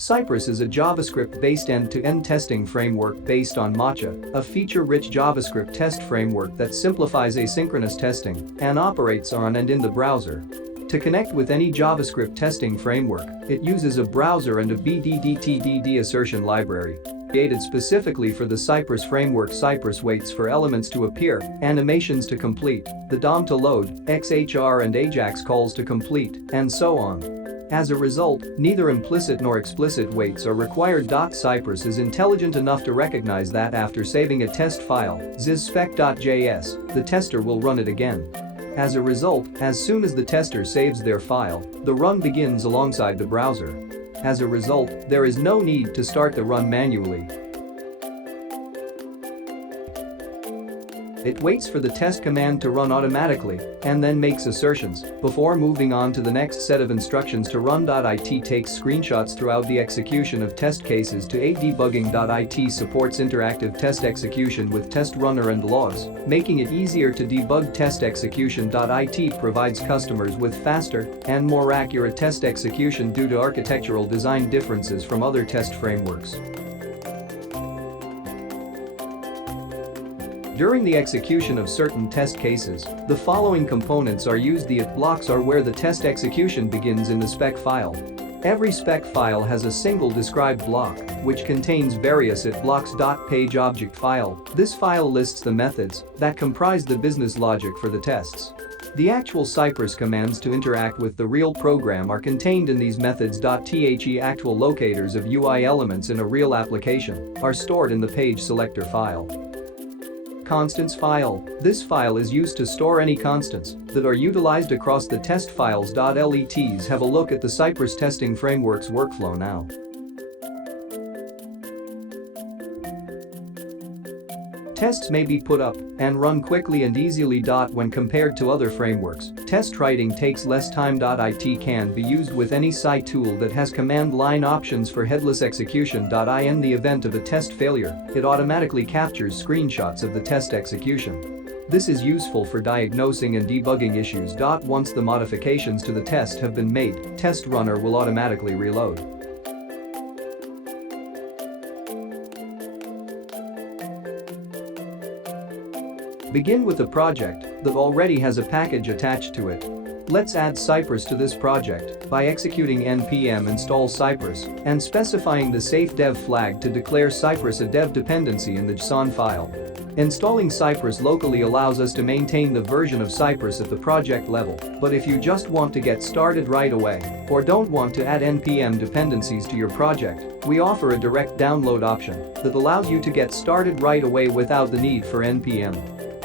Cypress is a JavaScript-based end-to-end testing framework based on Matcha, a feature-rich JavaScript test framework that simplifies asynchronous testing and operates on and in the browser. To connect with any JavaScript testing framework, it uses a browser and a BDDTDD assertion library. Created specifically for the Cypress framework, Cypress waits for elements to appear, animations to complete, the DOM to load, XHR and AJAX calls to complete, and so on. As a result, neither implicit nor explicit waits are required. Cypress is intelligent enough to recognize that after saving a test file, zizspec.js, the tester will run it again. As a result, as soon as the tester saves their file, the run begins alongside the browser. As a result, there is no need to start the run manually. It waits for the test command to run automatically and then makes assertions before moving on to the next set of instructions to run. It takes screenshots throughout the execution of test cases to aid debugging. It supports interactive test execution with test runner and logs, making it easier to debug test execution. It provides customers with faster and more accurate test execution due to architectural design differences from other test frameworks. During the execution of certain test cases, the following components are used. The it blocks are where the test execution begins in the spec file. Every spec file has a single described block, which contains various it blocks.pageObject file. This file lists the methods that comprise the business logic for the tests. The actual Cypress commands to interact with the real program are contained in these methods. The actual locators of UI elements in a real application are stored in the page selector file. Constants file. This file is used to store any constants that are utilized across the test files. Let's have a look at the Cypress testing framework's workflow now. Tests may be put up and run quickly and easily. When compared to other frameworks, test writing takes less time. It can be used with any SI tool that has command line options for headless execution. In the event of a test failure, it automatically captures screenshots of the test execution. This is useful for diagnosing and debugging issues. Once the modifications to the test have been made, test runner will automatically reload. Begin with a project that already has a package attached to it. Let's add Cypress to this project by executing npm install Cypress and specifying the safe dev flag to declare Cypress a dev dependency in the JSON file. Installing Cypress locally allows us to maintain the version of Cypress at the project level, but if you just want to get started right away or don't want to add npm dependencies to your project, we offer a direct download option that allows you to get started right away without the need for npm.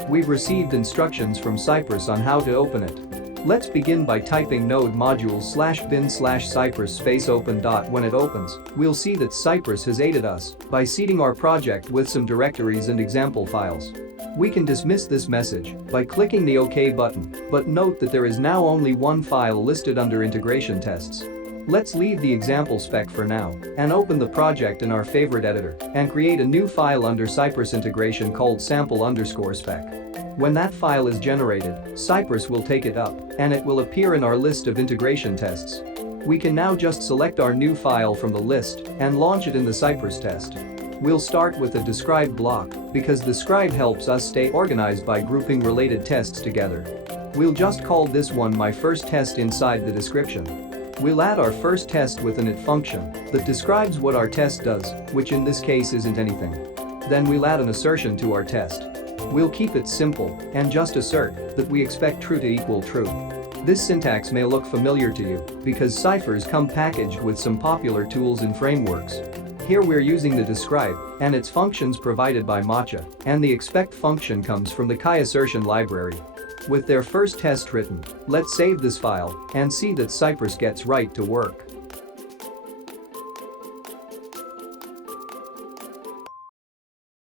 We've received instructions from Cypress on how to open it. Let's begin by typing node modules/bin/cypress space open. When it opens, we'll see that Cypress has aided us by seeding our project with some directories and example files. We can dismiss this message by clicking the OK button, but note that there is now only one file listed under integration tests. Let's leave the example spec for now and open the project in our favorite editor and create a new file under Cypress integration called sample_spec. When that file is generated, Cypress will take it up and it will appear in our list of integration tests. We can now just select our new file from the list and launch it in the Cypress test. We'll start with the describe block because describe helps us stay organized by grouping related tests together. We'll just call this one my first test inside the description. We'll add our first test with an it function that describes what our test does, which in this case isn't anything. Then we'll add an assertion to our test. We'll keep it simple and just assert that we expect true to equal true. This syntax may look familiar to you because ciphers come packaged with some popular tools and frameworks. Here we're using the describe and its functions provided by Matcha, and the expect function comes from the Chi assertion library. With their first test written, let's save this file and see that Cypress gets right to work.